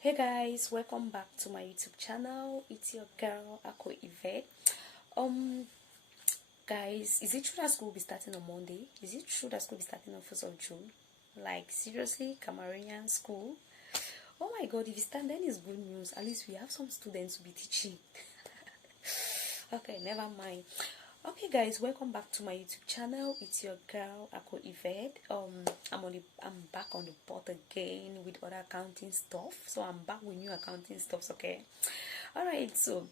Hey guys, welcome back to my YouTube channel. It's your girl Ako Yvette. Um guys, is it true that school will be starting on Monday? Is it true that school will be starting on 1st of June? Like seriously, Cameroonian school? Oh my god, if you start then it's good news. At least we have some students to be teaching. Okay, never mind. Okay guys, welcome back to my YouTube channel. It's your girl Ako Yvette. I'm back on the board again with other accounting stuff. So I'm back with new accounting stuffs, okay? Alright, so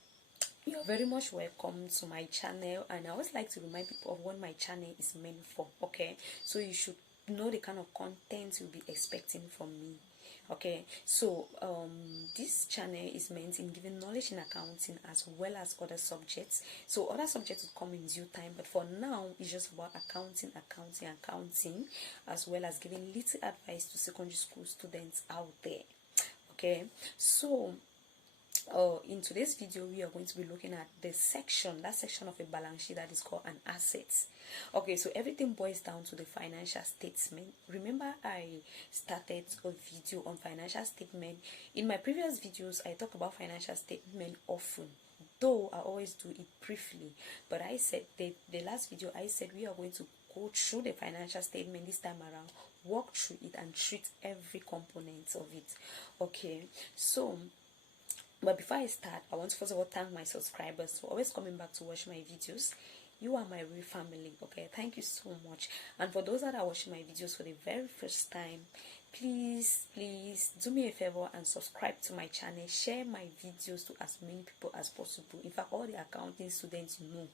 you're very much welcome to my channel, and I always like to remind people of what my channel is meant for, okay? So you should know the kind of content you'll be expecting from me. Okay, so this channel is meant in giving knowledge in accounting as well as other subjects. So other subjects will come in due time, but for now it's just about accounting, as well as giving little advice to secondary school students out there. Okay, so in today's video we are going to be looking at that section of a balance sheet that is called an asset. Okay, so everything boils down to the financial statement. Remember, I started a video on financial statement. In my previous videos I talk about financial statement often, though I always do it briefly, but I said the last video I said we are going to go through the financial statement this time around, walk through it and treat every component of it. Okay, so but before I start, I want to first of all thank my subscribers for always coming back to watch my videos. You are my real family, okay? Thank you so much. And for those that are watching my videos for the very first time, please do me a favor and subscribe to my channel. Share my videos to as many people as possible. In fact, all the accounting students you know,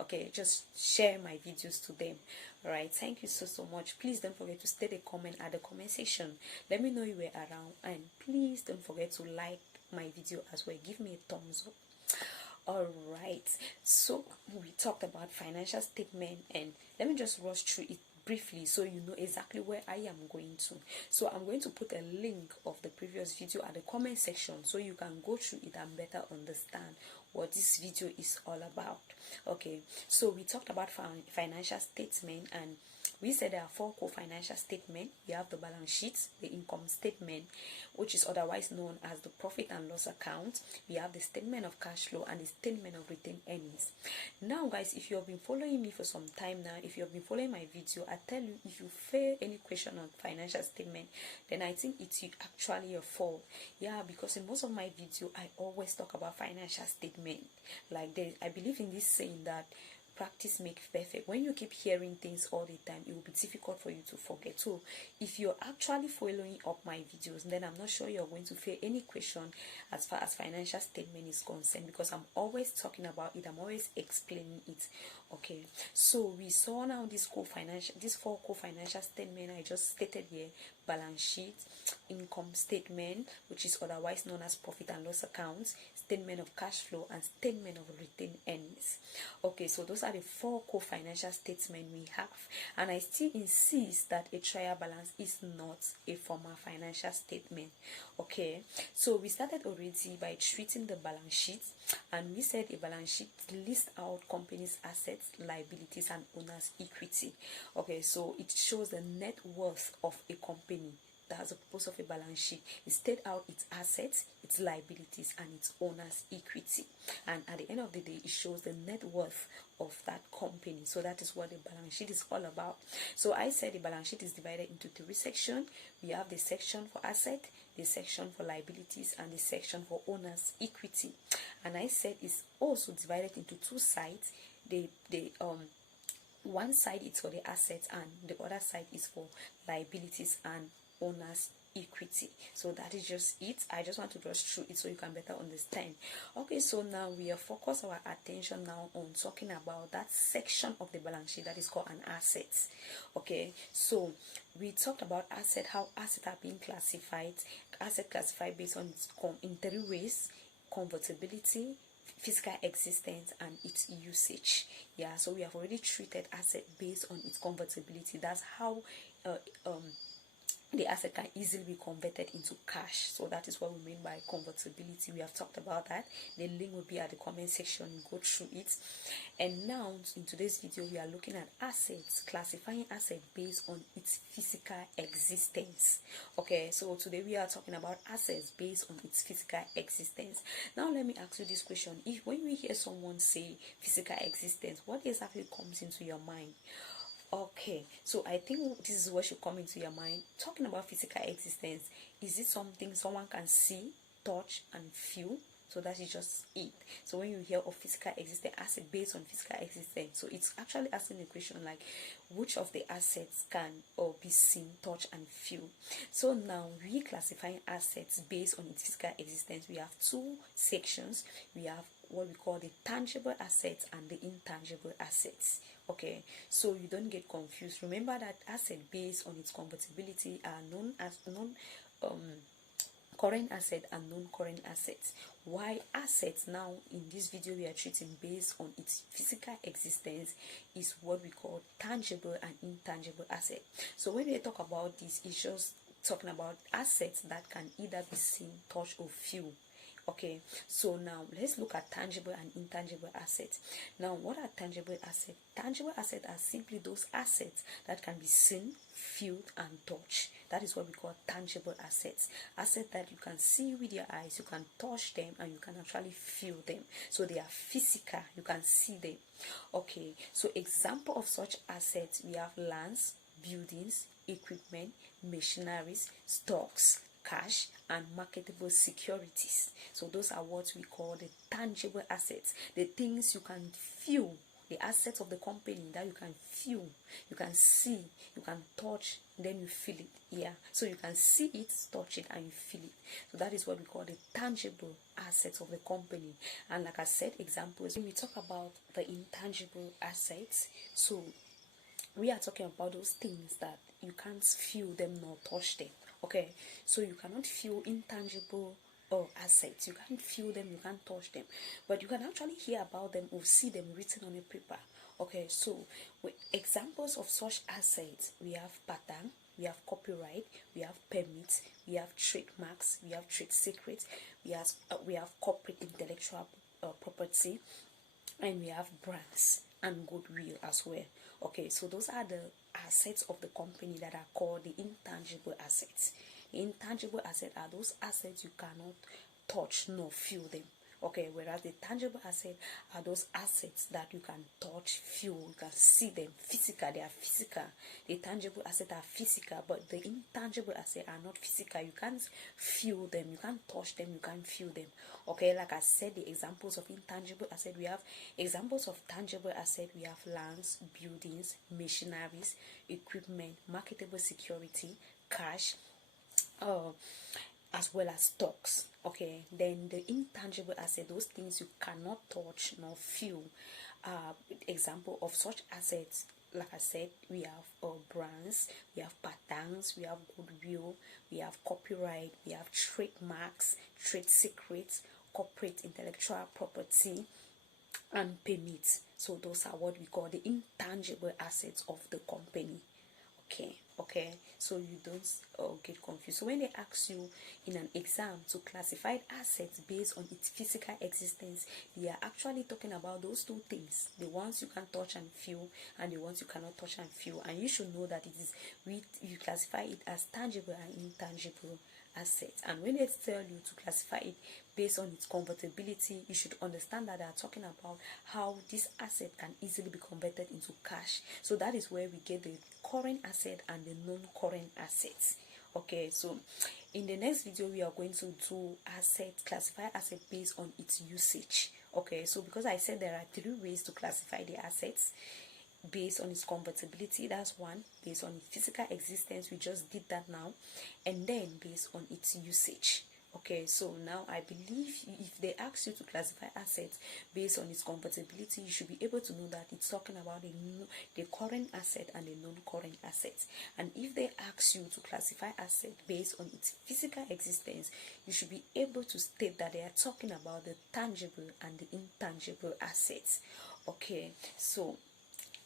okay, just share my videos to them. All right, thank you so much. Please don't forget to state a comment at the comment section. Let me know you were around, and please don't forget to like my video as well. Give me a thumbs up. All right, so we talked about financial statement, and let me just rush through it briefly so you know exactly where I am going to. So I'm going to put a link of the previous video at the comment section so you can go through it and better understand what this video is all about. Okay, so we talked about financial statement, and we said there are four core financial statements. We have the balance sheet, the income statement, which is otherwise known as the profit and loss account. We have the statement of cash flow and the statement of retained earnings. Now guys, if you have been following me for some time now, if you have been following my video, I tell you, if you fail any question on financial statement, then I think it's actually your fault. Yeah, because in most of my video I always talk about financial statement. Like I believe in this saying that practice makes perfect. When you keep hearing things all the time, it will be difficult for you to forget. So if you're actually following up my videos, then I'm not sure you're going to fail any question as far as financial statement is concerned, because I'm always talking about it, I'm always explaining it. Okay, so we saw now this four core financial statement I just stated here: balance sheet, income statement, which is otherwise known as profit and loss accounts, statement of cash flow, and statement of retained earnings. Okay, so those are the four core financial statements we have, and I still insist that a trial balance is not a formal financial statement. Okay, so we started already by treating the balance sheet, and we said a balance sheet lists out company's assets, liabilities, and owner's equity. Okay, so it shows the net worth of a company. That's the purpose of a balance sheet. It states out its assets, its liabilities, and its owner's equity. And at the end of the day, it shows the net worth of that company. So that is what the balance sheet is all about. So I said the balance sheet is divided into three sections. We have the section for asset, the section for liabilities, and the section for owner's equity. And I said it's also divided into two sides. One side is for the assets, and the other side is for liabilities and owner's equity. So that is just it. I just want to brush through it so you can better understand. Okay, so now we are focused our attention now on talking about that section of the balance sheet that is called an asset. Okay, so we talked about asset, how assets are being classified. Asset classified based on its in three ways: convertibility, physical existence, and its usage. Yeah, so we have already treated asset based on its convertibility. That's how the asset can easily be converted into cash. So that is what we mean by convertibility. We have talked about that. The link will be at the comment section. Go through it. And now in today's video, we are looking at assets, classifying asset based on its physical existence. Okay, so today we are talking about assets based on its physical existence. Now let me ask you this question: if when you hear someone say physical existence, what exactly comes into your mind? Okay, so I think this is what should come into your mind. Talking about physical existence, is it something someone can see, touch, and feel? So that is just it. So when you hear of physical existence, asset based on physical existence, so it's actually asking a question like, which of the assets can or be seen, touch, and feel? So now we classifying assets based on its physical existence. We have two sections. We have what we call the tangible assets and the intangible assets. Okay, so you don't get confused. Remember that asset based on its convertibility are known as current asset and non-current assets. Why assets now in this video we are treating based on its physical existence is what we call tangible and intangible asset. So when we talk about this, it's just talking about assets that can either be seen, touched, or feel. Okay, so now let's look at tangible and intangible assets. Now, what are tangible assets? Tangible assets are simply those assets that can be seen, felt, and touched. That is what we call tangible assets. Assets that you can see with your eyes, you can touch them, and you can actually feel them. So they are physical, you can see them. Okay, so example of such assets, we have lands, buildings, equipment, machineries, stocks, cash, and marketable securities. So those are what we call the tangible assets, the things you can feel, the assets of the company that you can feel, you can see, you can touch, then you feel it. Yeah, so you can see it, touch it, and you feel it. So that is what we call the tangible assets of the company. And like I said, examples, when we talk about the intangible assets, so we are talking about those things that you can't feel them nor touch them. Okay, so you cannot feel intangible or assets. You can't feel them, you can't touch them, but you can actually hear about them or see them written on a paper. Okay, so with examples of such assets, we have patent, we have copyright, we have permits, we have trademarks, we have trade secrets, we have corporate intellectual property, and we have brands and goodwill as well. Okay, so those are the assets of the company that are called the intangible assets. The intangible assets are those assets you cannot touch nor feel them. Okay, whereas the tangible assets are those assets that you can touch, feel, you can see them physical. They are physical. The tangible assets are physical, but the intangible assets are not physical. You can't feel them, you can't touch them, you can't feel them. Okay, like I said, the examples of intangible assets, we have examples of tangible assets, we have lands, buildings, machineries, equipment, marketable security, cash, as well as stocks. Okay, then the intangible asset, those things you cannot touch nor feel. Example of such assets, like I said, we have brands, we have patents, we have goodwill, we have copyright, we have trademarks, trade secrets, corporate intellectual property, and permits. So those are what we call the intangible assets of the company. Okay, so you don't get confused. So when they ask you in an exam to classify assets based on its physical existence, they are actually talking about those two things: the ones you can touch and feel, and the ones you cannot touch and feel. And you should know that it is you classify it as tangible and intangible assets. And when they tell you to classify it based on its convertibility, you should understand that they are talking about how this asset can easily be converted into cash. So that is where we get the current asset and the non-current assets. Okay, so in the next video we are going to do classify asset based on its usage. Okay, so because I said there are three ways to classify the assets: based on its convertibility, that's one; based on its physical existence, we just did that now; and then based on its usage. Okay, so now I believe if they ask you to classify assets based on its convertibility, you should be able to know that it's talking about the current asset and the non-current assets. And if they ask you to classify asset based on its physical existence, you should be able to state that they are talking about the tangible and the intangible assets. Okay, so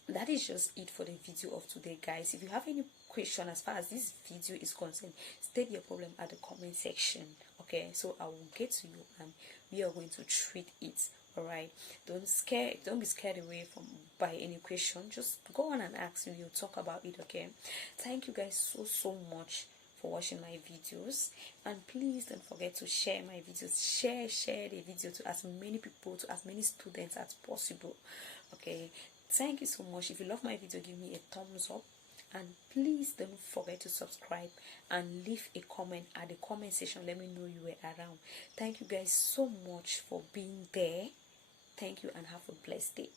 that is just it for the video of today, guys. If you have any question as far as this video is concerned, state your problem at the comment section. Okay, so I will get to you and we are going to treat it. All right, don't be scared away from by any question. Just go on and ask me, we'll talk about it. Okay, thank you guys so much for watching my videos, and please don't forget to share my videos. Share the video to as many people, to as many students as possible. Okay, thank you so much. If you love my video, give me a thumbs up, and please don't forget to subscribe and leave a comment at the comment section. Let me know you were around. Thank you guys so much for being there. Thank you and have a blessed day.